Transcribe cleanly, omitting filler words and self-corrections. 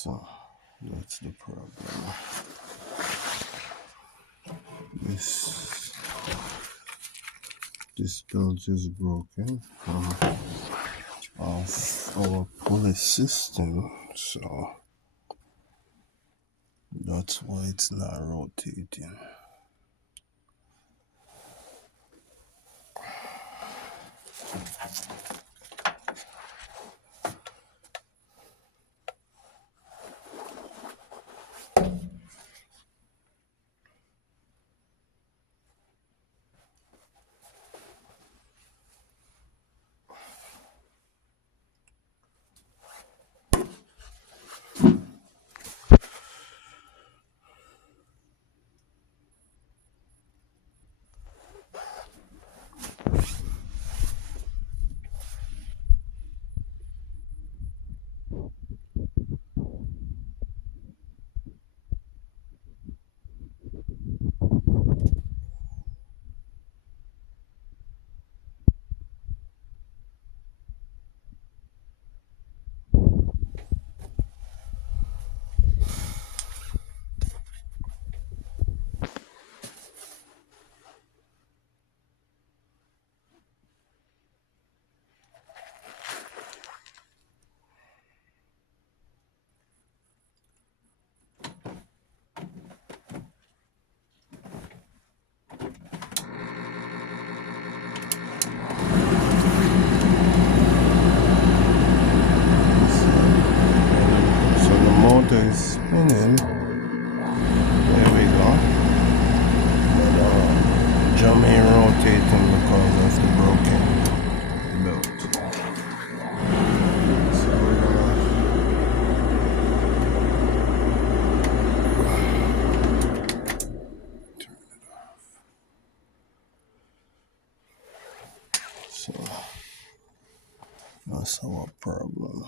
So that's the problem. This belt is broken of our pulley system, so that's why it's not rotating. So the motor is spinning. There we go. But drum ain't rotating because of the broken belt. So we're gonna turn it off. So that's our problem.